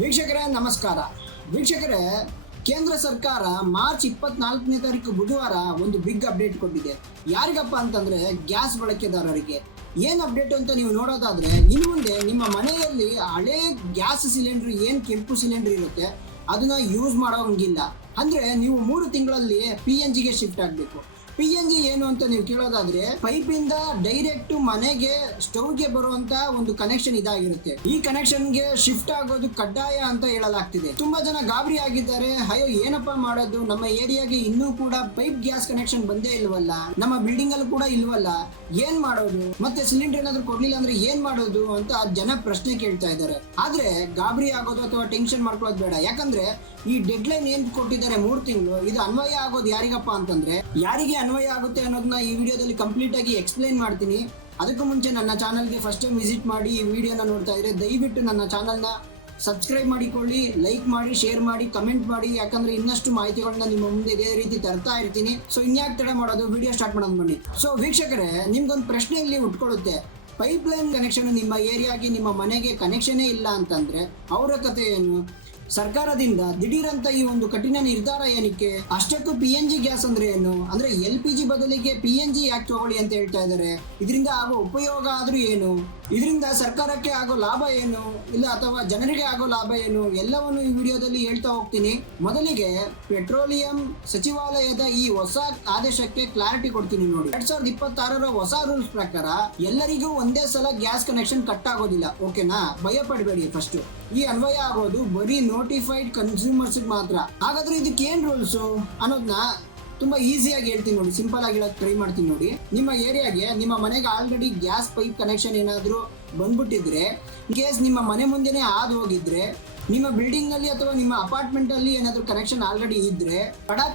ವೀಕ್ಷಕರೇ ನಮಸ್ಕಾರ. ವೀಕ್ಷಕರೇ, ಕೇಂದ್ರ ಸರ್ಕಾರ ಮಾರ್ಚ್ 24ನೇ ತಾರೀಕು ಬುಧವಾರ ಒಂದು ಬಿಗ್ ಅಪ್ಡೇಟ್ ಕೊಟ್ಟಿದೆ. ಯಾರಿಗಪ್ಪ ಅಂತಂದ್ರೆ ಗ್ಯಾಸ್ ಬಳಕೆದಾರರಿಗೆ. ಏನ್ ಅಪ್ಡೇಟ್ ಅಂತ ನೀವು ನೋಡೋದಾದ್ರೆ, ಇನ್ನು ಮುಂದೆ ನಿಮ್ಮ ಮನೆಯಲ್ಲಿ ಹಳೆ ಗ್ಯಾಸ್ ಸಿಲಿಂಡರ್ ಏನ್ ಕೆಂಪು ಸಿಲಿಂಡರ್ ಇರುತ್ತೆ ಅದನ್ನ ಯೂಸ್ ಮಾಡೋಂಗಿಲ್ಲ. ಅಂದ್ರೆ ನೀವು 3 ತಿಂಗಳಲ್ಲಿ PNG ಗೆ ಶಿಫ್ಟ್ ಆಗಬೇಕು. PNG ಏನು ಅಂತ ನೀವು ಕೇಳೋದಾದ್ರೆ, ಪೈಪ್ ಇಂದ ಡೈರೆಕ್ಟ್ ಮನೆಗೆ ಸ್ಟವ್ಗೆ ಬರುವಂತ ಒಂದು ಕನೆಕ್ಷನ್ ಇದಾಗಿರುತ್ತೆ. ಈ ಕನೆಕ್ಷನ್ ಗೆ ಶಿಫ್ಟ್ ಆಗೋದು ಕಡ್ಡಾಯ ಅಂತ ಹೇಳಲಾಗ್ತಿದೆ. ತುಂಬಾ ಜನ ಗಾಬರಿ ಆಗಿದ್ದಾರೆ. ಅಯ್ಯೋ ಏನಪ್ಪಾ ಮಾಡೋದು, ನಮ್ಮ ಏರಿಯಾಗೆ ಇನ್ನೂ ಕೂಡ ಪೈಪ್ ಗ್ಯಾಸ್ ಕನೆಕ್ಷನ್ ಬಂದೇ ಇಲ್ವಲ್ಲ, ನಮ್ಮ ಬಿಲ್ಡಿಂಗ್ ಅಲ್ಲಿ ಕೂಡ ಇಲ್ವಲ್ಲ, ಏನ್ ಮಾಡೋದು, ಮತ್ತೆ ಸಿಲಿಂಡರ್ ಏನಾದ್ರು ಕೊಡ್ಲಿಲ್ಲ ಅಂದ್ರೆ ಏನ್ ಮಾಡೋದು ಅಂತ ಜನ ಪ್ರಶ್ನೆ ಕೇಳ್ತಾ ಇದ್ದಾರೆ. ಆದ್ರೆ ಗಾಬರಿ ಆಗೋದು ಅಥವಾ ಟೆನ್ಷನ್ ಮಾಡ್ಕೊಳ್ಳೋದು ಬೇಡ. ಯಾಕಂದ್ರೆ ಈ ಡೆಡ್ ಲೈನ್ ಏನ್ ಕೊಟ್ಟಿದ್ದಾರೆ 3 ತಿಂಗಳು, ಇದು ಅನ್ವಯ ಆಗೋದು ಯಾರಿಗಪ್ಪ ಅಂತಂದ್ರೆ, ಯಾರಿಗೆ ಅನ್ವಯ ಆಗುತ್ತೆ ಅನ್ನೋದನ್ನ ಈ ವಿಡಿಯೋದಲ್ಲಿ ಕಂಪ್ಲೀಟ್ ಆಗಿ ಎಕ್ಸ್ಪ್ಲೈನ್ ಮಾಡ್ತೀನಿ. ಅದಕ್ಕೂ ಮುಂಚೆ ನನ್ನ ಚಾನಲ್ಗೆ ಫಸ್ಟ್ ಟೈಮ್ ವಿಸಿಟ್ ಮಾಡಿ ಈ ವಿಡಿಯೋನ ನೋಡ್ತಾ ಇದ್ರೆ ದಯವಿಟ್ಟು ನನ್ನ ಚಾನಲ್ನ ಸಬ್ಸ್ಕ್ರೈಬ್ ಮಾಡಿಕೊಳ್ಳಿ, ಲೈಕ್ ಮಾಡಿ, ಶೇರ್ ಮಾಡಿ, ಕಮೆಂಟ್ ಮಾಡಿ. ಯಾಕಂದ್ರೆ ಇನ್ನಷ್ಟು ಮಾಹಿತಿಗಳನ್ನ ನಿಮ್ಮ ಮುಂದೆ ಇದೇ ರೀತಿ ತರ್ತಾ ಇರ್ತೀನಿ. ಸೊ ಇನ್ಯಾಕೆ ತಡ ಮಾಡೋದು, ವಿಡಿಯೋ ಸ್ಟಾರ್ಟ್ ಮಾಡೋದು ಬನ್ನಿ. ಸೊ ವೀಕ್ಷಕರೇ, ನಿಮ್ಗೊಂದು ಪ್ರಶ್ನೆ ಇಲ್ಲಿ ಉಟ್ಕೊಳ್ಳುತ್ತೆ. ಪೈಪ್ ಲೈನ್ ಕನೆಕ್ಷನ್ ನಿಮ್ಮ ಏರಿಯಾಗೆ, ನಿಮ್ಮ ಮನೆಗೆ ಕನೆಕ್ಷನ್ನೇ ಇಲ್ಲ ಅಂತಂದ್ರೆ ಅವರ ಕತೆ ಏನು? ಸರ್ಕಾರದಿಂದ ದಿಢೀರಂತ ಈ ಒಂದು ಕಠಿಣ ನಿರ್ಧಾರ ಏನಕ್ಕೆ? ಅಷ್ಟಕ್ಕೂ PNG ಗ್ಯಾಸ್ ಅಂದ್ರೆ ಏನು? ಅಂದ್ರೆ LPG ಬದಲಿಗೆ PNG ಯಾಕೆ ತಗೊಳ್ಳಿ ಅಂತ ಹೇಳ್ತಾ ಇದ್ದಾರೆ. ಇದರಿಂದ ಆಗೋ ಉಪಯೋಗ ಆದ್ರೂ ಏನು? ಇದರಿಂದ ಸರ್ಕಾರಕ್ಕೆ ಆಗೋ ಲಾಭ ಏನು, ಇಲ್ಲ ಅಥವಾ ಜನರಿಗೆ ಆಗೋ ಲಾಭ ಏನು, ಎಲ್ಲವನ್ನು ಈ ವಿಡಿಯೋದಲ್ಲಿ ಹೇಳ್ತಾ ಹೋಗ್ತೀನಿ. ಮೊದಲಿಗೆ ಪೆಟ್ರೋಲಿಯಂ ಸಚಿವಾಲಯದ ಈ ಹೊಸ ಆದೇಶಕ್ಕೆ ಕ್ಲಾರಿಟಿ ಕೊಡ್ತೀನಿ ನೋಡಿ. 2026ರ ಹೊಸ ರೂಲ್ಸ್ ಪ್ರಕಾರ ಎಲ್ಲರಿಗೂ ಒಂದೇ ಸಲ ಗ್ಯಾಸ್ ಕನೆಕ್ಷನ್ ಕಟ್ ಆಗೋದಿಲ್ಲ. ಓಕೆನಾ? ಭಯ ಪಡಬೇಡಿ. ಫಸ್ಟ್ ಈ ಅನ್ವಯ ಆಗೋದು ಬರೀ ನೋಟಿಫೈಡ್ ಕನ್ಸ್ಯೂಮರ್ಸ್ ಮಾತ್ರ. ಹಾಗಾದ್ರೆ ಇದಕ್ಕೆ ಏನ್ ರೂಲ್ಸ್ ಅನ್ನೋದನ್ನ ತುಂಬಾ ಈಸಿಯಾಗಿ ಹೇಳ್ತೀನಿ ನೋಡಿ, ಸಿಂಪಲ್ ಆಗಿ ಹೇಳಕ್ ಟ್ರೈ ಮಾಡ್ತೀನಿ ನೋಡಿ. ನಿಮ್ಮ ಏರಿಯಾಗೆ, ನಿಮ್ಮ ಮನೆಗೆ ಆಲ್ರೆಡಿ ಗ್ಯಾಸ್ ಪೈಪ್ ಕನೆಕ್ಷನ್ ಏನಾದ್ರು ಬಂದ್ಬಿಟ್ಟಿದ್ರೆ, ಕೇಸ್ ನಿಮ್ಮ ಮನೆ ಮುಂದೆನೆ ಹಾದು ಹೋಗಿದ್ರೆ, ನಿಮ್ಮ ಬಿಲ್ಡಿಂಗ್ ನಲ್ಲಿ ಅಥವಾ ನಿಮ್ಮ ಅಪಾರ್ಟ್ಮೆಂಟ್ ಅಲ್ಲಿ ಏನಾದ್ರು ಕನೆಕ್ಷನ್ ಆಲ್ರೆಡಿ ಇದ್ರೆ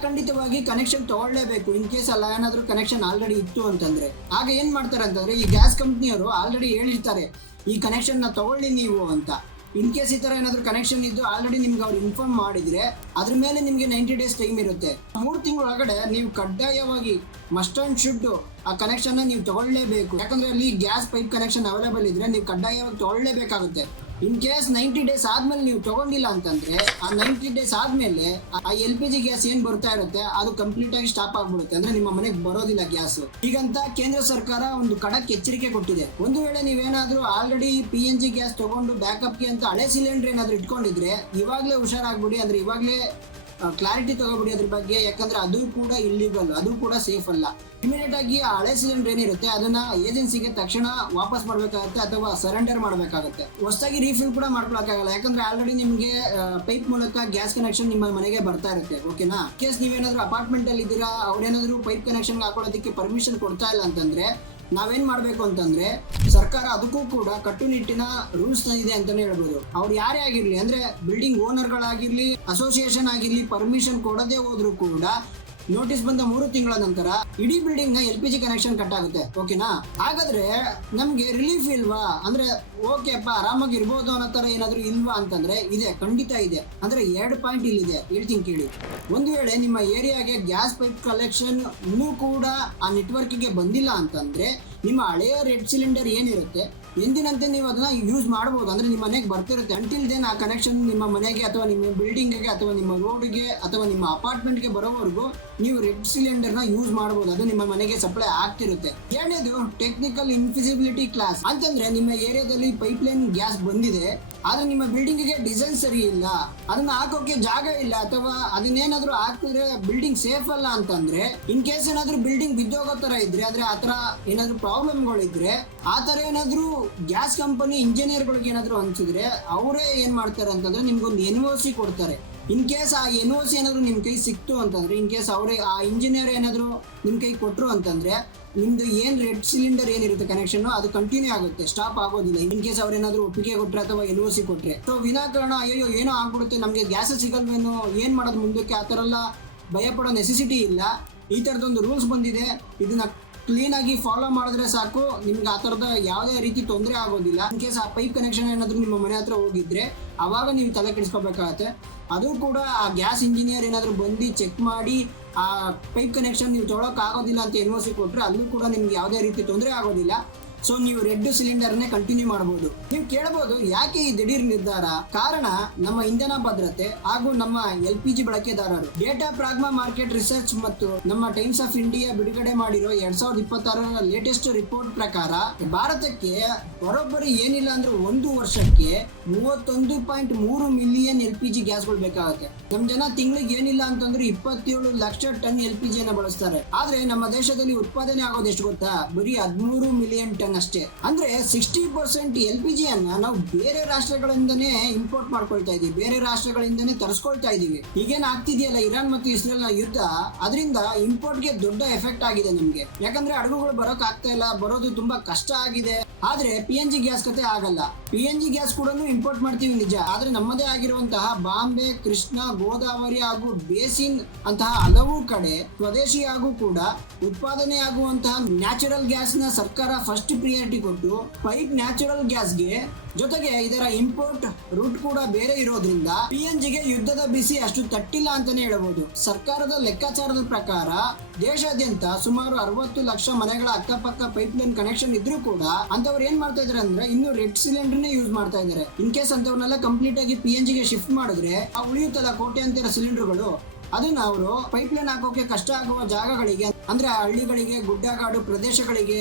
ಖಂಡಿತವಾಗಿ ಕನೆಕ್ಷನ್ ತಗೊಳ್ಳೇಬೇಕು. ಇನ್ ಕೇಸ್ ಅಲ್ಲ ಏನಾದ್ರು ಕನೆಕ್ಷನ್ ಆಲ್ರೆಡಿ ಇತ್ತು ಅಂತಂದ್ರೆ, ಆಗ ಏನ್ ಮಾಡ್ತಾರೆ ಅಂತಂದ್ರೆ, ಈ ಗ್ಯಾಸ್ ಕಂಪ್ನಿಯವರು ಆಲ್ರೆಡಿ ಹೇಳಿರ್ತಾರೆ ಈ ಕನೆಕ್ಷನ್ ನ ತಗೊಳ್ಳಿ ನೀವು ಅಂತ. ಇನ್ ಕೇಸ್ ಈ ತರ ಏನಾದ್ರು ಕನೆಕ್ಷನ್ ಇದ್ದು ಆಲ್ರೆಡಿ ನಿಮ್ಗೆ ಅವ್ರು ಇನ್ಫಾರ್ಮ್ ಮಾಡಿದ್ರೆ ಅದ್ರ ಮೇಲೆ ನಿಮ್ಗೆ 90 ಡೇಸ್ ಟೈಮ್ ಇರುತ್ತೆ. 3 ತಿಂಗಳ ಒಳಗಡೆ ನೀವು ಕಡ್ಡಾಯವಾಗಿ ಮಸ್ಟ್ ಅಂಡ್ ಶುಡ್ ಆ ಕನೆಕ್ಷನ್ ನೀವು ತಗೊಳ್ಳೇಬೇಕು. ಯಾಕಂದ್ರೆ ಅಲ್ಲಿ ಗ್ಯಾಸ್ ಪೈಪ್ ಕನೆಕ್ಷನ್ ಅವೈಲೇಬಲ್ ಇದ್ರೆ ನೀವು ಕಡ್ಡಾಯವಾಗಿ ತಗೊಳ್ಳೇಬೇಕಾಗುತ್ತೆ. ಇನ್ ಕೇಸ್ 90 ಡೇಸ್ ಆದ್ಮೇಲೆ ನೀವು ತಗೊಂಡಿಲ್ಲ ಅಂತಂದ್ರೆ, ಆ 90 ಡೇಸ್ ಆದ್ಮೇಲೆ ಆ LPG ಗ್ಯಾಸ್ ಏನ್ ಬರ್ತಾ ಇರುತ್ತೆ ಅದು ಕಂಪ್ಲೀಟ್ ಆಗಿ ಸ್ಟಾಪ್ ಆಗ್ಬಿಡುತ್ತೆ. ಅಂದ್ರೆ ನಿಮ್ಮ ಮನೆಗೆ ಬರೋದಿಲ್ಲ ಗ್ಯಾಸ್. ಹೀಗಂತ ಕೇಂದ್ರ ಸರ್ಕಾರ ಒಂದು ಖಡಕ್ ಎಚ್ಚರಿಕೆ ಕೊಟ್ಟಿದೆ. ಒಂದು ವೇಳೆ ನೀವೇನಾದ್ರೂ ಆಲ್ರೆಡಿ PNG ಗ್ಯಾಸ್ ತಗೊಂಡು ಬ್ಯಾಕಪ್ಗೆ ಅಂತ ಹಳೆ ಸಿಲಿಂಡರ್ ಏನಾದ್ರು ಇಟ್ಕೊಂಡಿದ್ರೆ ಇವಾಗ್ಲೇ ಹುಷಾರಾಗ್ಬಿಡಿ. ಅಂದ್ರೆ ಇವಾಗ್ಲೇ ಕ್ಲಾರಿಟಿ ತಗೋಬಿಡಿ ಅದ್ರ ಬಗ್ಗೆ. ಯಾಕಂದ್ರೆ ಅದು ಕೂಡ ಇಲ್ಲಿಗಲ್, ಅದು ಕೂಡ ಸೇಫ್ ಅಲ್ಲ. ಇಮಿಡಿಯೇಟ್ ಆಗಿ ಆ ಹಳೆ ಸಿಲಿಂಡರ್ ಏನಿರುತ್ತೆ ಅದನ್ನ ಏಜೆನ್ಸಿಗೆ ತಕ್ಷಣ ವಾಪಸ್ ಮಾಡ್ಬೇಕಾಗುತ್ತೆ ಅಥವಾ ಸರೆಂಡರ್ ಮಾಡ್ಬೇಕಾಗುತ್ತೆ. ಹೊಸದಾಗಿ ರೀಫಿಲ್ ಕೂಡ ಮಾಡ್ಕೊಳಕ್ಕಾಗಲ್ಲ. ಯಾಕಂದ್ರೆ ಆಲ್ರೆಡಿ ನಿಮ್ಗೆ ಪೈಪ್ ಮೂಲಕ ಗ್ಯಾಸ್ ಕನೆಕ್ಷನ್ ನಿಮ್ಮ ಮನೆಗೆ ಬರ್ತಾ ಇರುತ್ತೆ. ಓಕೆನಾ? ಕೇಸ್ ನೀವೇನಾದ್ರೂ ಅಪಾರ್ಟ್ಮೆಂಟ್ ಅಲ್ಲಿ ಇದ್ದೀರಾ, ಅವ್ರೇನಾದ್ರೂ ಪೈಪ್ ಕನೆಕ್ಷನ್ ಹಾಕೊಳ್ಳೋದಕ್ಕೆ ಪರ್ಮಿಷನ್ ಕೊಡ್ತಾ ಇಲ್ಲ ಅಂತಂದ್ರೆ ನಾವೇನ್ ಮಾಡ್ಬೇಕು ಅಂತಂದ್ರೆ, ಸರ್ಕಾರ ಅದಕ್ಕೂ ಕೂಡ ಕಟ್ಟುನಿಟ್ಟಿನ ರೂಲ್ಸ್ ಇದೆ ಅಂತಾನೆ ಹೇಳ್ಬೋದು. ಅವ್ರು ಯಾರೇ ಆಗಿರ್ಲಿ, ಅಂದ್ರೆ ಬಿಲ್ಡಿಂಗ್ ಓನರ್ಗಳಾಗಿರ್ಲಿ, ಅಸೋಸಿಯೇಷನ್ ಆಗಿರ್ಲಿ, ಪರ್ಮಿಷನ್ ಕೊಡದೆ ಹೋದ್ರು ಕೂಡ ನೋಟಿಸ್ ಬಂದ 3 ತಿಂಗಳ ನಂತರ ಇಡೀ ಬಿಲ್ಡಿಂಗ್ ನ LPG ಕನೆಕ್ಷನ್ ಕಟ್ ಆಗುತ್ತೆ. ಓಕೆನಾ? ಹಾಗಾದ್ರೆ ನಮ್ಗೆ ರಿಲೀಫ್ ಇಲ್ವಾ? ಅಂದ್ರೆ ಓಕೆಪ್ಪ ಆರಾಮಾಗಿ ಇರ್ಬೋದು ಅನ್ನೋ ತರ ಏನಾದ್ರು ಇಲ್ವಾ ಅಂತಂದ್ರೆ ಇದೆ, ಖಂಡಿತ ಇದೆ. ಅಂದ್ರೆ 2 ಪಾಯಿಂಟ್ ಇಲ್ಲಿದೆ, ಹೇಳ್ತೀನಿ ಕೇಳಿ. ಒಂದು ವೇಳೆ ನಿಮ್ಮ ಏರಿಯಾಗೆ ಗ್ಯಾಸ್ ಪೈಪ್ ಕಲೆಕ್ಷನ್ ಇನ್ನೂ ಕೂಡ ಆ ನೆಟ್ವರ್ಕ್ ಗೆ ಬಂದಿಲ್ಲ ಅಂತಂದ್ರೆ, ನಿಮ್ಮ ಹಳೆಯ ರೆಡ್ ಸಿಲಿಂಡರ್ ಏನಿರುತ್ತೆ ಎಂದಿನಂತೆ ನೀವು ಅದನ್ನ ಯೂಸ್ ಮಾಡಬಹುದು. ಅಂದ್ರೆ ನಿಮ್ಮ ಮನೆಗೆ ಬರ್ತಿರುತ್ತೆ. ಅಂಟಿಲ್ ದೆನ್ ಆ ಕನೆಕ್ಷನ್ ನಿಮ್ಮ ಮನೆಗೆ ಅಥವಾ ನಿಮ್ಮ ಬಿಲ್ಡಿಂಗ್ ಗೆ ಅಥವಾ ನಿಮ್ಮ ರೋಡ್ಗೆ ಅಥವಾ ನಿಮ್ಮ ಅಪಾರ್ಟ್ಮೆಂಟ್ ಗೆ ಬರೋವರೆಗೂ ನೀವು ರೆಡ್ ಸಿಲಿಂಡರ್ ನ ಯೂಸ್ ಮಾಡಬಹುದು. ಅದು ನಿಮ್ಮ ಮನೆಗೆ ಸಪ್ಲೈ ಆಗ್ತಿರುತ್ತೆ. ಎರಡನೇದು ಟೆಕ್ನಿಕಲ್ ಇನ್ಫಿಸಿಬಿಲಿಟಿ ಕ್ಲಾಸ್ ಅಂತಂದ್ರೆ, ನಿಮ್ಮ ಏರಿಯಾದಲ್ಲಿ ಪೈಪ್ ಲೈನ್ ಗ್ಯಾಸ್ ಬಂದಿದೆ, ಆದ್ರೆ ನಿಮ್ಮ ಬಿಲ್ಡಿಂಗ್ ಗೆ ಡಿಸೈನ್ ಸರಿ ಇಲ್ಲ, ಅದನ್ನ ಹಾಕೋಕೆ ಜಾಗ ಇಲ್ಲ, ಅಥವಾ ಅದನ್ನೇನಾದ್ರೂ ಹಾಕಿದ್ರೆ ಬಿಲ್ಡಿಂಗ್ ಸೇಫ್ ಅಲ್ಲ ಅಂತಂದ್ರೆ, ಇನ್ ಕೇಸ್ ಏನಾದ್ರೂ ಬಿಲ್ಡಿಂಗ್ ಬಿದ್ದೋಗೋ ತರ ಇದ್ರೆ, ಆದ್ರೆ ಆತರ ಏನಾದ್ರೂ ಪ್ರಾಬ್ಲಮ್ಗಳಿದ್ರೆ, ಆ ತರ ಏನಾದ್ರೂ ಗ್ಯಾಸ್ ಕಂಪನಿ ಇಂಜಿನಿಯರ್ಗಳಿಗೆ ಏನಾದ್ರು ಅನ್ಸಿದ್ರೆ ಅವರೇ ಏನ್ ಮಾಡ್ತಾರೆ ಅಂತಂದ್ರೆ ನಿಮ್ಗೊಂದು NOC ಕೊಡ್ತಾರೆ. ಇನ್ ಕೇಸ್ ಆ NOC ಏನಾದ್ರು ನಿಮ್ ಕೈ ಸಿಕ್ತು ಅಂತಂದ್ರೆ, ಇನ್ ಕೇಸ್ ಅವರೇ ಆ ಇಂಜಿನಿಯರ್ ಏನಾದ್ರು ನಿಮ್ ಕೈ ಕೊಟ್ರು ಅಂತಂದ್ರೆ, ನಿಮ್ದು ಏನ್ ರೆಡ್ ಸಿಲಿಂಡರ್ ಏನಿರುತ್ತೆ ಕನೆಕ್ಷನ್ ಅದು ಕಂಟಿನ್ಯೂ ಆಗುತ್ತೆ, ಸ್ಟಾಪ್ ಆಗೋದಿಲ್ಲ. ಇನ್ ಕೇಸ್ ಅವ್ರೇನಾದ್ರು ಒಪ್ಪಿಗೆ ಕೊಟ್ರೆ ಅಥವಾ NOC ಕೊಟ್ರೆ. ಸೊ ವಿನಾಕಾರಣ ಅಯ್ಯೋ ಏನೋ ಆಗ್ಬಿಡುತ್ತೆ, ನಮ್ಗೆ ಗ್ಯಾಸ್ ಸಿಗಲ್ವೇನೋ, ಏನ್ ಮಾಡೋದು ಮುಂದಕ್ಕೆ, ಆ ತರ ಎಲ್ಲ ಭಯ ಪಡೋ ನೆಸೆಸಿಟಿ ಇಲ್ಲ. ಈ ತರದೊಂದು ರೂಲ್ಸ್ ಬಂದಿದೆ. ಇದನ್ನ ಕ್ಲೀನ್ ಆಗಿ ಫಾಲೋ ಮಾಡಿದ್ರೆ ಸಾಕು, ನಿಮ್ಗೆ ಆ ತರದ ಯಾವುದೇ ರೀತಿ ತೊಂದರೆ ಆಗೋದಿಲ್ಲ. ಇನ್ ಕೇಸ್ ಆ ಪೈಪ್ ಕನೆಕ್ಷನ್ ಏನಾದ್ರು ನಿಮ್ಮ ಮನೆ ಹತ್ರ ಹೋಗಿದ್ರೆ ಅವಾಗ ನೀವು ತಲೆ ಕೆಡಿಸ್ಕೋಬೇಕಾಗತ್ತೆ. ಅದು ಕೂಡ ಆ ಗ್ಯಾಸ್ ಇಂಜಿನಿಯರ್ ಏನಾದ್ರು ಬಂದು ಚೆಕ್ ಮಾಡಿ ಆ ಪೈಪ್ ಕನೆಕ್ಷನ್ ನೀವು ತೊಗೊಳಕ್ ಆಗೋದಿಲ್ಲ ಅಂತ NOC ಕೊಟ್ರೆ ಅಲ್ಲೂ ಕೂಡ ನಿಮ್ಗೆ ಯಾವುದೇ ರೀತಿ ತೊಂದರೆ ಆಗೋದಿಲ್ಲ. ಸೊ ನೀವು ರೆಡ್ ಸಿಲಿಂಡರ್ ನೇ ಕಂಟಿನ್ಯೂ ಮಾಡಬಹುದು. ನೀವು ಕೇಳಬಹುದು ಯಾಕೆ ಈ ದಿಢೀರ್ ನಿರ್ಧಾರ? ಕಾರಣ ನಮ್ಮ ಇಂಧನ ಭದ್ರತೆ ಹಾಗೂ ನಮ್ಮ LPG ಬಳಕೆದಾರರು. ಡೇಟಾ ಪ್ರಾಗ್ಮಾ ಮಾರ್ಕೆಟ್ ರಿಸರ್ಚ್ ಮತ್ತು ನಮ್ಮ ಟೈಮ್ಸ್ ಆಫ್ ಇಂಡಿಯಾ ಬಿಡುಗಡೆ ಮಾಡಿರೋ 2026ರ ಲೇಟೆಸ್ಟ್ ರಿಪೋರ್ಟ್ ಪ್ರಕಾರ ಭಾರತಕ್ಕೆ ಬರೋಬ್ಬರಿ ಏನಿಲ್ಲ ಅಂದ್ರೆ ಒಂದು ವರ್ಷಕ್ಕೆ 31.3 ಮಿಲಿಯನ್ LPG ಗ್ಯಾಸ್ಗಳು ಬೇಕಾಗುತ್ತೆ. ನಮ್ ಜನ ತಿಂಗಳಿಗೆ ಏನಿಲ್ಲ ಅಂತಂದ್ರೆ 27 ಲಕ್ಷ ಟನ್ LPG ಅನ್ನ ಬಳಸ್ತಾರೆ. ಆದ್ರೆ ನಮ್ಮ ದೇಶದಲ್ಲಿ ಉತ್ಪಾದನೆ ಆಗೋದು ಎಷ್ಟು ಗೊತ್ತಾ? ಬರೀ 13 ಮಿಲಿಯನ್ ಟನ್ ಅಷ್ಟೇ. ಅಂದ್ರೆ 60% LPG ಅನ್ನ ನಾವು ಬೇರೆ ರಾಷ್ಟ್ರಗಳಿಂದನೇ ಇಂಪೋರ್ಟ್ ಮಾಡ್ಕೊಳ್ತಾ ಇದೀವಿ, ಬೇರೆ ರಾಷ್ಟ್ರಗಳಿಂದನೇ ತರಿಸ್ಕೊಳ್ತಾ ಇದೀವಿ. ಈಗೇನ್ ಆಗ್ತಿದೆಯಲ್ಲ ಇರಾನ್ ಮತ್ತು ಇಸ್ರೇಲ್ ನ ಯುದ್ಧ, ಅದರಿಂದ ಇಂಪೋರ್ಟ್ ಗೆ ದೊಡ್ಡ ಎಫೆಕ್ಟ್ ಆಗಿದೆ ನಮ್ಗೆ. ಯಾಕಂದ್ರೆ ಹಡಗುಗಳು ಬರೋಕ್ ಆಗ್ತಾ ಇಲ್ಲ, ಬರೋದು ತುಂಬಾ ಕಷ್ಟ ಆಗಿದೆ. ಆದ್ರೆ PNG ಗ್ಯಾಸ್ ಕತೆ ಆಗಲ್ಲ. PNG ಗ್ಯಾಸ್ ಕೂಡ ಇಂಪೋರ್ಟ್ ಮಾಡ್ತೀವಿ ನಿಜ, ಆದ್ರೆ ನಮ್ಮದೇ ಆಗಿರುವಂತಹ ಬಾಂಬೆ, ಕೃಷ್ಣಾ, ಗೋದಾವರಿ ಹಾಗೂ ಬೇಸಿನ್ ಅಂತಹ ಹಲವು ಕಡೆ ಸ್ವದೇಶಿ ಹಾಗೂ ಕೂಡ ಉತ್ಪಾದನೆ ಆಗುವಂತಹ ನ್ಯಾಚುರಲ್ ಗ್ಯಾಸ್ ನ ಸರ್ಕಾರ ಫಸ್ಟ್ ಪ್ರಿಯಾರಿಟಿ ಕೊಟ್ಟು ಪೈಪ್ ನ್ಯಾಚುರಲ್ ಗ್ಯಾಸ್ಗೆ ಜೊತೆಗೆ ಇದರ ಇಂಪೋರ್ಟ್ ರೂಟ್ ಕೂಡ ಬೇರೆ ಇರೋದ್ರಿಂದ PNG ಗೆ ಯುದ್ಧದ ಬಿಸಿ ಅಷ್ಟು ತಟ್ಟಿಲ್ಲ ಅಂತಾನೆ ಹೇಳಬಹುದು. ಸರ್ಕಾರದ ಲೆಕ್ಕಾಚಾರದ ಪ್ರಕಾರ ದೇಶಾದ್ಯಂತ ಸುಮಾರು 60 ಲಕ್ಷ ಮನೆಗಳ ಅಕ್ಕಪಕ್ಕ ಪೈಪ್ ಲೈನ್ ಕನೆಕ್ಷನ್ ಇದ್ರೂ ಕೂಡ ಅಂತವ್ರು ಏನ್ ಮಾಡ್ತಾ ಇದಾರೆ ಅಂದ್ರೆ ಇನ್ನು ರೆಡ್ ಸಿಲಿಂಡರ್ ನೇ ಯೂಸ್ ಮಾಡ್ತಾ ಇದಾರೆ. ಇನ್ ಕೇಸ್ ಅಂತವ್ರನ್ನೆಲ್ಲ ಕಂಪ್ಲೀಟ್ ಆಗಿ PNG ಗೆ ಶಿಫ್ಟ್ ಮಾಡಿದ್ರೆ ಆ ಉಳಿಯುತ್ತಲ್ಲ ಕೋಟ್ಯಾಂತರ ಸಿಲಿಂಡರ್ಗಳು, ಅದನ್ನ ಅವರು ಪೈಪ್ ಲೈನ್ ಹಾಕೋಕೆ ಕಷ್ಟ ಆಗುವ ಜಾಗಗಳಿಗೆ ಅಂದ್ರೆ ಹಳ್ಳಿಗಳಿಗೆ, ಗುಡ್ಡಗಾಡು ಪ್ರದೇಶಗಳಿಗೆ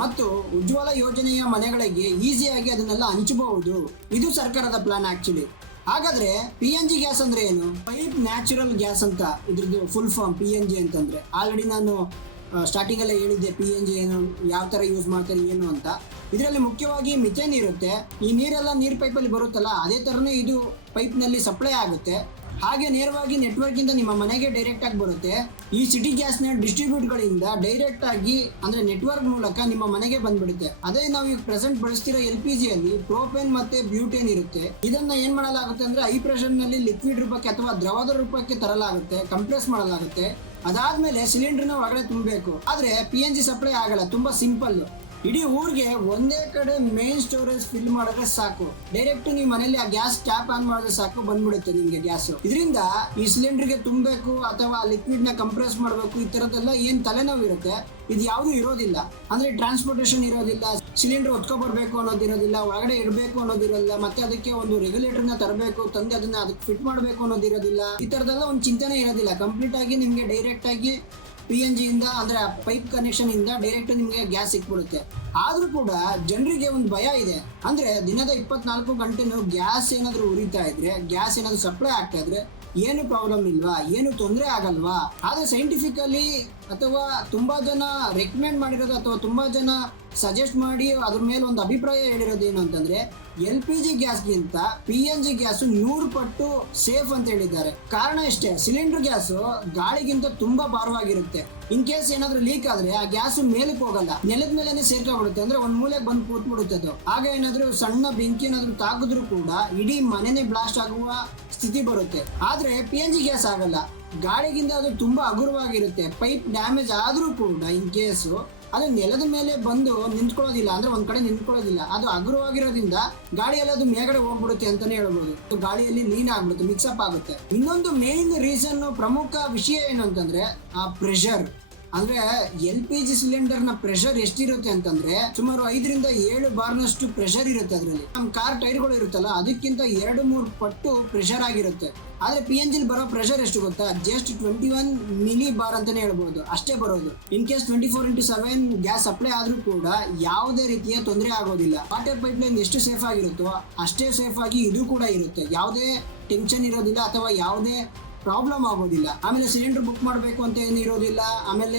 ಮತ್ತು ಉಜ್ವಲ ಯೋಜನೆಯ ಮನೆಗಳಿಗೆ ಈಸಿಯಾಗಿ ಅದನ್ನೆಲ್ಲ ಹಂಚಬಹುದು. ಇದು ಸರ್ಕಾರದ ಪ್ಲಾನ್ ಆಕ್ಚುಲಿ. ಹಾಗಾದ್ರೆ PNG ಗ್ಯಾಸ್ ಅಂದ್ರೆ ಏನು? ಪೈಪ್ ನ್ಯಾಚುರಲ್ ಗ್ಯಾಸ್ ಅಂತ ಇದ್ರದ್ದು ಫುಲ್ ಫಾರ್ಮ್ PNG ಅಂತಂದ್ರೆ. ಆಲ್ರೆಡಿ ನಾನು ಸ್ಟಾರ್ಟಿಂಗ್ ಅಲ್ಲೇ ಹೇಳಿದ್ದೆ PNG ಏನು, ಯಾವ ತರ ಯೂಸ್ ಮಾಡ್ತಾರೆ ಏನು ಅಂತ. ಇದರಲ್ಲಿ ಮುಖ್ಯವಾಗಿ ಮಿಥೇನ್ ಇರುತ್ತೆ. ಈ ನೀರೆಲ್ಲ ನೀರ್ ಪೈಪಲ್ಲಿ ಬರುತ್ತಲ್ಲ, ಅದೇ ತರನೇ ಇದು ಪೈಪ್ ನಲ್ಲಿ ಸಪ್ಲೈ ಆಗುತ್ತೆ. ಹಾಗೆ ನೇರವಾಗಿ ನೆಟ್ವರ್ಕ್ ಇಂದ ನಿಮ್ಮ ಮನೆಗೆ ಡೈರೆಕ್ಟ್ ಆಗಿ ಬರುತ್ತೆ. ಈ ಸಿಟಿ ಗ್ಯಾಸ್ ನ ಡಿಸ್ಟ್ರಿಬ್ಯೂಟ್ ಗಳಿಂದ ಡೈರೆಕ್ಟ್ ಆಗಿ ಅಂದ್ರೆ ನೆಟ್ವರ್ಕ್ ಮೂಲಕ ನಿಮ್ಮ ಮನೆಗೆ ಬಂದ್ಬಿಡುತ್ತೆ. ಅದೇ ನಾವು ಈಗ ಪ್ರೆಸೆಂಟ್ ಬಳಸ್ತಿರೋ LPG ಅಲ್ಲಿ ಪ್ರೋಪೇನ್ ಮತ್ತೆ ಬ್ಯೂಟೇನ್ ಇರುತ್ತೆ. ಇದನ್ನ ಏನ್ ಮಾಡಲಾಗುತ್ತೆ ಅಂದ್ರೆ ಹೈ ಪ್ರೆಷರ್ ನಲ್ಲಿ ಲಿಕ್ವಿಡ್ ರೂಪಕ್ಕೆ ಅಥವಾ ದ್ರವದ ರೂಪಕ್ಕೆ ತರಲಾಗುತ್ತೆ, ಕಂಪ್ರೆಸ್ ಮಾಡಲಾಗುತ್ತೆ. ಅದಾದ್ಮೇಲೆ ಸಿಲಿಂಡರ್ನ ಒಳಗಡೆ ತುಂಬಬೇಕು. ಆದ್ರೆ PNG ಸಪ್ಲೈ ಆಗಲ್ಲ, ತುಂಬಾ ಸಿಂಪಲ್. ಇಡೀ ಊರಿಗೆ ಒಂದೇ ಕಡೆ ಮೇನ್ ಸ್ಟೋರೇಜ್ ಫಿಲ್ ಮಾಡಿದ್ರೆ ಸಾಕು, ಡೈರೆಕ್ಟ್ ನೀವು ಮನೇಲಿ ಆ ಗ್ಯಾಸ್ ಟ್ಯಾಪ್ ಆನ್ ಮಾಡಿದ್ರೆ ಸಾಕು, ಬಂದ್ಬಿಡುತ್ತೆ ನಿಮ್ಗೆ ಗ್ಯಾಸ್. ಇದರಿಂದ ಈ ಸಿಲಿಂಡರ್ಗೆ ತುಂಬಬೇಕು ಅಥವಾ ಲಿಕ್ವಿಡ್ ನ ಕಂಪ್ರೆಸ್ ಮಾಡಬೇಕು, ಈ ತರದೆಲ್ಲ ಏನ್ ತಲೆನೋವು ಇರುತ್ತೆ ಇದು ಯಾವುದು ಇರೋದಿಲ್ಲ. ಅಂದ್ರೆ ಟ್ರಾನ್ಸ್ಪೋರ್ಟೇಷನ್ ಇರೋದಿಲ್ಲ, ಸಿಲಿಂಡರ್ ಹೊತ್ಕೊಬರ್ಬೇಕು ಅನ್ನೋದಿರೋದಿಲ್ಲ, ಒಳಗಡೆ ಇಡಬೇಕು ಅನ್ನೋದಿರೋದಿಲ್ಲ, ಮತ್ತೆ ಅದಕ್ಕೆ ಒಂದು ರೆಗ್ಯುಲೇಟರ್ ನ ತರಬೇಕು, ತಂದೆ ಅದನ್ನ ಅದಕ್ಕೆ ಫಿಟ್ ಮಾಡಬೇಕು ಅನ್ನೋದಿರೋದಿಲ್ಲ. ಈ ತರದೆಲ್ಲ ಒಂದು ಚಿಂತನೆ ಇರೋದಿಲ್ಲ. ಕಂಪ್ಲೀಟ್ ಆಗಿ ನಿಮ್ಗೆ ಡೈರೆಕ್ಟ್ ಆಗಿ PNG ಇಂದ ಅಂದ್ರೆ ಪೈಪ್ ಕನೆಕ್ಷನ್ ಇಂದ ಡೈರೆಕ್ಟ್ ನಿಮ್ಗೆ ಗ್ಯಾಸ್ ಸಿಕ್ಬಿಡುತ್ತೆ. ಆದ್ರೂ ಕೂಡ ಜನರಿಗೆ ಒಂದು ಭಯ ಇದೆ. ಅಂದ್ರೆ ದಿನದ 24 ಗಂಟೆನೂ ಗ್ಯಾಸ್ ಏನಾದ್ರು ಉರಿತಾ ಇದ್ರೆ, ಗ್ಯಾಸ್ ಏನಾದ್ರು ಸಪ್ಲೈ ಆಗ್ತಾ ಇದ್ರೆ ಏನು ಪ್ರಾಬ್ಲಮ್ ಇಲ್ವಾ, ಏನು ತೊಂದರೆ ಆಗಲ್ವಾ? ಆದ್ರೆ ಸೈಂಟಿಫಿಕಲಿ ಅಥವಾ ತುಂಬಾ ಜನ ರೆಕಮೆಂಡ್ ಮಾಡಿರೋದು ಅಥವಾ ತುಂಬಾ ಜನ ಸಜೆಸ್ಟ್ ಮಾಡಿ ಅದ್ರ ಮೇಲೆ ಒಂದು ಅಭಿಪ್ರಾಯ ಹೇಳಿರೋದು ಏನು ಅಂತಂದ್ರೆ LPG ಗ್ಯಾಸ್ಗಿಂತ PNG ಗ್ಯಾಸ್ 100 ಪಟ್ಟು ಸೇಫ್ ಅಂತ ಹೇಳಿದ್ದಾರೆ. ಕಾರಣ ಇಷ್ಟೇ, ಸಿಲಿಂಡರ್ ಗ್ಯಾಸ್ ಗಾಳಿಗಿಂತ ತುಂಬಾ ಭಾರವಾಗಿರುತ್ತೆ. ಇನ್ ಕೇಸ್ ಏನಾದ್ರೂ ಲೀಕ್ ಆದ್ರೆ ಆ ಗ್ಯಾಸ್ ಮೇಲಕ್ಕೆ ಹೋಗಲ್ಲ, ನೆಲದ ಮೇಲೆನೆ ಸೇರ್ಕೊಂಡ್ಬಿಡುತ್ತೆ. ಅಂದ್ರೆ ಒಂದ್ ಮೂಲೆಗೆ ಬಂದು ಕೂತ್ಬಿಡುತ್ತೆ ಅದು. ಆಗ ಏನಾದ್ರೂ ಸಣ್ಣ ಬೆಂಕಿ ಏನಾದ್ರೂ ತಾಕಿದ್ರು ಕೂಡ ಇಡೀ ಮನೆನೇ ಬ್ಲಾಸ್ಟ್ ಆಗುವ ಸ್ಥಿತಿ ಬರುತ್ತೆ. ಆದ್ರೆ PNG ಗ್ಯಾಸ್ ಆಗಲ್ಲ, ಗಾಳಿಗಿಂತ ಅದು ತುಂಬಾ ಹಗುರವಾಗಿರುತ್ತೆ. ಪೈಪ್ ಡ್ಯಾಮೇಜ್ ಆದ್ರೂ ಕೂಡ ಇನ್ ಕೇಸು ಅದು ನೆಲದ ಮೇಲೆ ಬಂದು ನಿಂತ್ಕೊಳ್ಳೋದಿಲ್ಲ, ಅಂದ್ರೆ ಒಂದ್ ಕಡೆ ನಿಂತ್ಕೊಳ್ಳೋದಿಲ್ಲ. ಅದು ಹಗುರವಾಗಿರೋದ್ರಿಂದ ಗಾಳಿಯಲ್ಲಿ ಅದು ಮೇಲ್ಗಡೆ ಹೋಗ್ಬಿಡುತ್ತೆ ಅಂತಾನೆ ಹೇಳ್ಬೋದು. ಗಾಳಿಯಲ್ಲಿ ಲೀನ್ ಆಗ್ಬಿಡುತ್ತೆ, ಮಿಕ್ಸಪ್ ಆಗುತ್ತೆ. ಇನ್ನೊಂದು ಮೇನ್ ರೀಸನ್, ಪ್ರಮುಖ ವಿಷಯ ಏನು ಅಂತಂದ್ರೆ ಆ ಪ್ರೆಷರ್. ಅಂದ್ರೆ LPG ಸಿಲಿಂಡರ್ ನ ಪ್ರೆಷರ್ ಎಷ್ಟಿರುತ್ತೆ ಅಂತಂದ್ರೆ ಸುಮಾರು 5ರಿಂದ 7 ಬಾರ್ನಷ್ಟು ಪ್ರೆಷರ್ ಇರುತ್ತೆ. ಅದರಲ್ಲಿ ನಮ್ಮ ಕಾರ್ ಟೈರ್ಗಳು ಇರುತ್ತಲ್ಲ ಅದಕ್ಕಿಂತ 2-3 ಪಟ್ಟು ಪ್ರೆಷರ್ ಆಗಿರುತ್ತೆ. ಆದ್ರೆ PNG ಬರೋ ಪ್ರೆಷರ್ ಎಷ್ಟು ಗೊತ್ತಾ? ಜಸ್ಟ್ 21 ಮಿಲಿ ಬಾರ್ ಅಂತಾನೆ ಹೇಳ್ಬೋದು, ಅಷ್ಟೇ ಬರೋದು. ಇನ್ ಕೇಸ್ 24/7 ಗ್ಯಾಸ್ ಸಪ್ಲೈ ಆದ್ರೂ ಕೂಡ ಯಾವುದೇ ರೀತಿಯ ತೊಂದರೆ ಆಗೋದಿಲ್ಲ. ವಾಟರ್ ಪೈಪ್ ಲೈನ್ ಎಷ್ಟು ಸೇಫ್ ಆಗಿರುತ್ತೋ ಅಷ್ಟೇ ಸೇಫ್ ಆಗಿ ಇದು ಕೂಡ ಇರುತ್ತೆ. ಯಾವುದೇ ಟೆನ್ಷನ್ ಇರೋದಿಲ್ಲ ಅಥವಾ ಯಾವುದೇ ಪ್ರಾಬ್ಲಮ್ ಆಗೋದಿಲ್ಲ. ಆಮೇಲೆ ಸಿಲಿಂಡರ್ ಬುಕ್ ಮಾಡಬೇಕು ಅಂತ ಏನು ಇರೋದಿಲ್ಲ. ಆಮೇಲೆ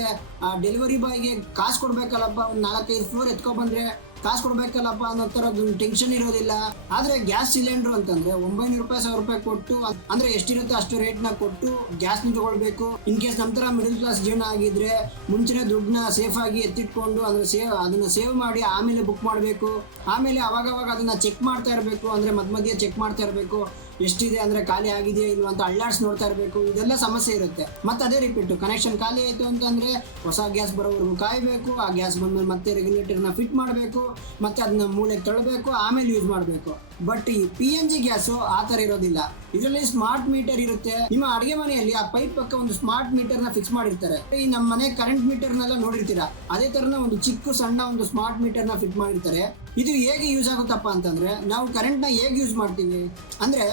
ಡೆಲಿವರಿ ಬಾಯ್ಗೆ ಕಾಸು ಕೊಡ್ಬೇಕಲ್ಲಪ್ಪ, ಒಂದು 4-5 ಫ್ಲೋರ್ ಎತ್ಕೊ ಬಂದ್ರೆ ಕಾಸು ಕೊಡ್ಬೇಕಲ್ಲಪ್ಪ ಅನ್ನೋ ತರದ್ದು ಟೆನ್ಷನ್ ಇರೋದಿಲ್ಲ. ಆದ್ರೆ ಗ್ಯಾಸ್ ಸಿಲಿಂಡರ್ ಅಂತಂದ್ರೆ 900 ರೂಪಾಯಿ 1000 ರೂಪಾಯಿ ಕೊಟ್ಟು, ಅಂದ್ರೆ ಎಷ್ಟಿರುತ್ತೆ ಅಷ್ಟು ರೇಟ್ ನ ಕೊಟ್ಟು ಗ್ಯಾಸ್ ನ ತಗೊಳ್ಬೇಕು. ಇನ್ ಕೇಸ್ ನಂತರ ಮಿಡಲ್ ಕ್ಲಾಸ್ ಜೀವನ ಆಗಿದ್ರೆ ಮುಂಚೆನೆ ದುಡ್ಡನ್ನ ಸೇಫ್ ಆಗಿ ಎತ್ತಿಟ್ಕೊಂಡು ಅಂದ್ರೆ ಅದನ್ನ ಸೇವ್ ಮಾಡಿ ಆಮೇಲೆ ಬುಕ್ ಮಾಡಬೇಕು. ಆಮೇಲೆ ಅವಾಗ ಅದನ್ನ ಚೆಕ್ ಮಾಡ್ತಾ ಇರಬೇಕು, ಅಂದ್ರೆ ಮಧ್ಯ ಚೆಕ್ ಮಾಡ್ತಾ ಇರಬೇಕು ಎಷ್ಟಿದೆ ಅಂದ್ರೆ ಖಾಲಿ ಆಗಿದೆಯಾ ಇಲ್ವಾ ಅಂತ ಅಳ್ಳಾಡ್ಸ್ ನೋಡ್ತಾ ಇರಬೇಕು. ಇದೆಲ್ಲ ಸಮಸ್ಯೆ ಇರುತ್ತೆ. ಮತ್ತೆ ಅದೇ ರಿಪೀಟ್, ಕನೆಕ್ಷನ್ ಖಾಲಿ ಆಯ್ತು ಅಂತಂದ್ರೆ ಹೊಸ ಗ್ಯಾಸ್ ಬರೋವರೆಗೂ ಕಾಯಬೇಕು. ಆ ಗ್ಯಾಸ್ ಬಂದ್ಮೇಲೆ ಮತ್ತೆ ರೆಗ್ಯುಲೇಟರ್ ನ ಫಿಟ್ ಮಾಡಬೇಕು, ಮತ್ತೆ ಅದನ್ನ ಮೂಲೆಗೆ ತಳ್ಳಬೇಕು, ಆಮೇಲೆ ಯೂಸ್ ಮಾಡಬೇಕು. ಬಟ್ ಈ PNG ಗ್ಯಾಸು ಆ ತರ ಇರೋದಿಲ್ಲ. ಇದರಲ್ಲಿ ಸ್ಮಾರ್ಟ್ ಮೀಟರ್ ಇರುತ್ತೆ. ನಿಮ್ಮ ಅಡಿಗೆ ಮನೆಯಲ್ಲಿ ಆ ಪೈಪ್ ಪಕ್ಕ ಒಂದು ಸ್ಮಾರ್ಟ್ ಮೀಟರ್ ನ ಫಿಕ್ಸ್ ಮಾಡಿರ್ತಾರೆ. ಈ ನಮ್ಮ ಮನೆ ಕರೆಂಟ್ ಮೀಟರ್ ನೆಲ್ಲ ನೋಡಿರ್ತೀರಾ, ಅದೇ ತರನ ಒಂದು ಚಿಕ್ಕ ಸಣ್ಣ ಒಂದು ಸ್ಮಾರ್ಟ್ ಮೀಟರ್ ನ ಫಿಟ್ ಮಾಡಿರ್ತಾರೆ. ಇದು ಹೇಗೆ ಯೂಸ್ ಆಗುತ್ತಪ್ಪ ಅಂತಂದ್ರೆ, ನಾವು ಕರೆಂಟ್ ನ ಹೇಗೆ ಯೂಸ್ ಮಾಡ್ತೀವಿ ಅಂದ್ರೆ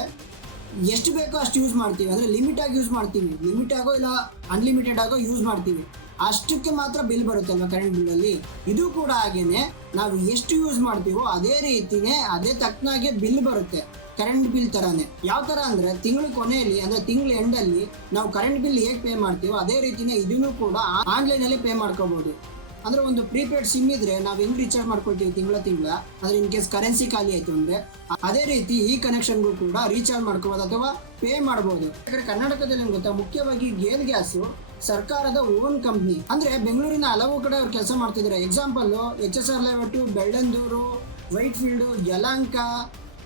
ಎಷ್ಟು ಬೇಕೋ ಅಷ್ಟು ಯೂಸ್ ಮಾಡ್ತೀವಿ. ಅಂದ್ರೆ ಲಿಮಿಟ್ ಆಗಿ ಯೂಸ್ ಮಾಡ್ತೀವಿ, ಲಿಮಿಟ್ ಆಗೋ ಇಲ್ಲ ಅನ್ಲಿಮಿಟೆಡ್ ಆಗೋ ಯೂಸ್ ಮಾಡ್ತೀವಿ. ಅಷ್ಟಕ್ಕೆ ಮಾತ್ರ ಬಿಲ್ ಬರುತ್ತಲ್ವ ಕರೆಂಟ್ ಬಿಲ್ ಅಲ್ಲಿ. ಇದು ಕೂಡ ಹಾಗೇನೆ, ನಾವು ಎಷ್ಟು ಯೂಸ್ ಮಾಡ್ತೀವೋ ಅದೇ ರೀತಿನೇ ಅದೇ ತಕ್ಕನಾಗೆ ಬಿಲ್ ಬರುತ್ತೆ, ಕರೆಂಟ್ ಬಿಲ್ ತರಾನೇ. ಯಾವ ತರ ಅಂದ್ರೆ ತಿಂಗಳ ಕೊನೆಯಲ್ಲಿ ಅಂದ್ರೆ ತಿಂಗಳ ಎಂಡ್ ಅಲ್ಲಿ ನಾವು ಕರೆಂಟ್ ಬಿಲ್ ಹೇಗೆ ಪೇ ಮಾಡ್ತೀವೋ ಅದೇ ರೀತಿನೇ ಇದನ್ನು ಕೂಡ ಆನ್ಲೈನ್ ಅಲ್ಲಿ ಪೇ ಮಾಡ್ಕೋಬಹುದು. ಅಂದ್ರೆ ಒಂದು ಪ್ರೀಪೇಡ್ ಸಿಮ್ ಇದ್ರೆ ನಾವು ಹೆಂಗ್ ರೀಚಾರ್ಜ್ ಮಾಡ್ಕೊಳ್ತೀವಿ ತಿಂಗಳ ಅಂದ್ರೆ ಇನ್ ಕೇಸ್ ಕರೆನ್ಸಿ ಖಾಲಿ ಆಯ್ತು ಅಂದ್ರೆ ಅದೇ ರೀತಿ ಈ ಕನೆಕ್ಷನ್ಗೂ ಕೂಡ ರೀಚಾರ್ಜ್ ಮಾಡ್ಕೋಬಹುದು ಅಥವಾ ಪೇ ಮಾಡಬಹುದು. ಯಾಕಂದ್ರೆ ಕರ್ನಾಟಕದಲ್ಲಿ ಏನ್ ಗೊತ್ತಾ, ಮುಖ್ಯವಾಗಿ ಗೇಲ್ ಗ್ಯಾಸ್ ಸರ್ಕಾರದ ಓನ್ ಕಂಪ್ನಿ. ಅಂದ್ರೆ ಬೆಂಗಳೂರಿನ ಹಲವು ಕಡೆ ಅವ್ರು ಕೆಲಸ ಮಾಡ್ತಿದ್ದಾರೆ. Example HSR layout, Bellandur, Whitefield, Yelahanka,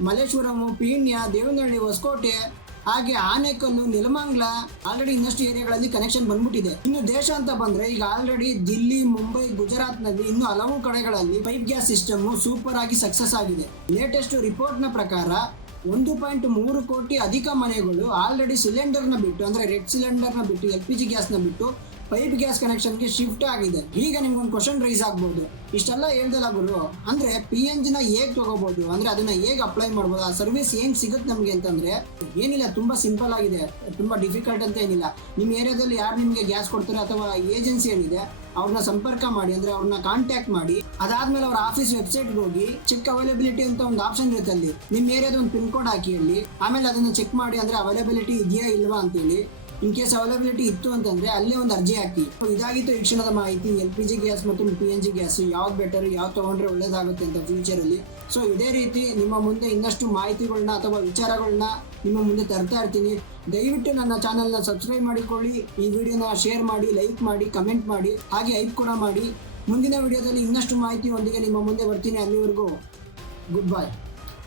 Malleshwaram, Peenya, Devanahalli, Hoskote, ಹಾಗೆ ಆನೇಕಲ್ಲು, ನೆಲಮಂಗಲ, ಆಲ್ರೆಡಿ ಇನ್ನಷ್ಟು ಏರಿಯಾಗಳಲ್ಲಿ ಕನೆಕ್ಷನ್ ಬಂದ್ಬಿಟ್ಟಿದೆ. ಇನ್ನು ದೇಶ ಅಂತ ಬಂದ್ರೆ ಈಗ ಆಲ್ರೆಡಿ ದಿಲ್ಲಿ, ಮುಂಬೈ, ಗುಜರಾತ್ ನಲ್ಲಿ ಇನ್ನು ಹಲವು ಕಡೆಗಳಲ್ಲಿ ಪೈಪ್ ಗ್ಯಾಸ್ ಸಿಸ್ಟಮ್ ಸೂಪರ್ ಆಗಿ ಸಕ್ಸಸ್ ಆಗಿದೆ. ಲೇಟೆಸ್ಟ್ ರಿಪೋರ್ಟ್ ನ ಪ್ರಕಾರ 1.3 ಕೋಟಿ ಅಧಿಕ ಮನೆಗಳು ಆಲ್ರೆಡಿ ಸಿಲಿಂಡರ್ ನ ಬಿಟ್ಟು ಅಂದ್ರೆ ರೆಡ್ ಸಿಲಿಂಡರ್ ನ ಬಿಟ್ಟು LPG ಗ್ಯಾಸ್ ನ ಬಿಟ್ಟು ಪೈಪ್ ಗ್ಯಾಸ್ ಕನೆಕ್ಷನ್ಗೆ ಶಿಫ್ಟ್ ಆಗಿದೆ. ಈಗ ನಿಮ್ಗೊಂದು ಕ್ವಶನ್ ರೈಸ್ ಆಗ್ಬೋದು, ಇಷ್ಟೆಲ್ಲ ಹೇಳ್ದಲ್ಲ ಗುರು, ಅಂದ್ರೆ PNG ನ ಹೇಗ್ ತಗೋಬಹುದು, ಅಂದ್ರೆ ಅದನ್ನ ಹೇಗ್ ಅಪ್ಲೈ ಮಾಡ್ಬೋದು, ಆ ಸರ್ವಿಸ್ ಏನ್ ಸಿಗುತ್ತೆ ನಮ್ಗೆ ಅಂತಂದ್ರೆ ಏನಿಲ್ಲ, ತುಂಬಾ ಸಿಂಪಲ್ ಆಗಿದೆ, ತುಂಬಾ ಡಿಫಿಕಲ್ಟ್ ಅಂತ ಏನಿಲ್ಲ. ನಿಮ್ಮ ಏರಿಯಾದಲ್ಲಿ ಯಾರು ನಿಮ್ಗೆ ಗ್ಯಾಸ್ ಕೊಡ್ತಾರೆ ಅಥವಾ ಏಜೆನ್ಸಿ ಏನಿದೆ ಅವ್ರನ್ನ ಸಂಪರ್ಕ ಮಾಡಿ, ಅಂದ್ರೆ ಅವ್ರನ್ನ ಕಾಂಟ್ಯಾಕ್ಟ್ ಮಾಡಿ. ಅದಾದ್ಮೇಲೆ ಅವ್ರ ಆಫೀಸ್ ವೆಬ್ಸೈಟ್ಗೆ ಹೋಗಿ ಚೆಕ್ ಅವೈಲಬಿಲಿಟಿ ಅಂತ ಒಂದು ಆಪ್ಷನ್ ಇರುತ್ತೆ, ಅಲ್ಲಿ ನಿಮ್ಮ ಏರಿಯಾದ ಒಂದು ಪಿನ್ ಕೋಡ್ ಹಾಕಿ ಅಲ್ಲಿ, ಆಮೇಲೆ ಅದನ್ನ ಚೆಕ್ ಮಾಡಿ ಅಂದ್ರೆ ಅವೈಲಬಿಲಿಟಿ ಇದೆಯಾ ಇಲ್ವಾ ಅಂತೇಳಿ. ಇನ್ ಕೇಸ್ ಅವೈಲಬಿಲಿಟಿ ಇತ್ತು ಅಂತಂದ್ರೆ ಅಲ್ಲೇ ಒಂದು ಅರ್ಜಿ ಹಾಕಿ. ಇದಾಗಿತ್ತು ಈ ಕ್ಷಣದ ಮಾಹಿತಿ. LPG ಗ್ಯಾಸ್ ಮತ್ತು PNG ಗ್ಯಾಸ್ ಯಾವ್ದು ಬೆಟರ್, ಯಾವ್ದು ತಗೊಂಡ್ರೆ ಒಳ್ಳೇದಾಗುತ್ತೆ ಅಂತ ಫ್ಯೂಚರ್ ಅಲ್ಲಿ. ಸೊ ಇದೇ ರೀತಿ ನಿಮ್ಮ ಮುಂದೆ ಇನ್ನಷ್ಟು ಮಾಹಿತಿಗಳನ್ನ ಅಥವಾ ವಿಚಾರಗಳನ್ನ ನಿಮ್ಮ ಮುಂದೆ ತರ್ತಾ ಇರ್ತೀನಿ. ದಯವಿಟ್ಟು ನನ್ನ ಚಾನೆಲ್ನ ಸಬ್ಸ್ಕ್ರೈಬ್ ಮಾಡಿಕೊಳ್ಳಿ, ಈ ವಿಡಿಯೋನ ಶೇರ್ ಮಾಡಿ, ಲೈಕ್ ಮಾಡಿ, ಕಮೆಂಟ್ ಮಾಡಿ, ಹಾಗೆ ಹೈಪ್ ಕೂಡ ಮಾಡಿ. ಮುಂದಿನ ವಿಡಿಯೋದಲ್ಲಿ ಇನ್ನಷ್ಟು ಮಾಹಿತಿಯೊಂದಿಗೆ ನಿಮ್ಮ ಮುಂದೆ ಬರ್ತೀನಿ. ಅಲ್ಲಿವರೆಗೂ ಗುಡ್ ಬೈ.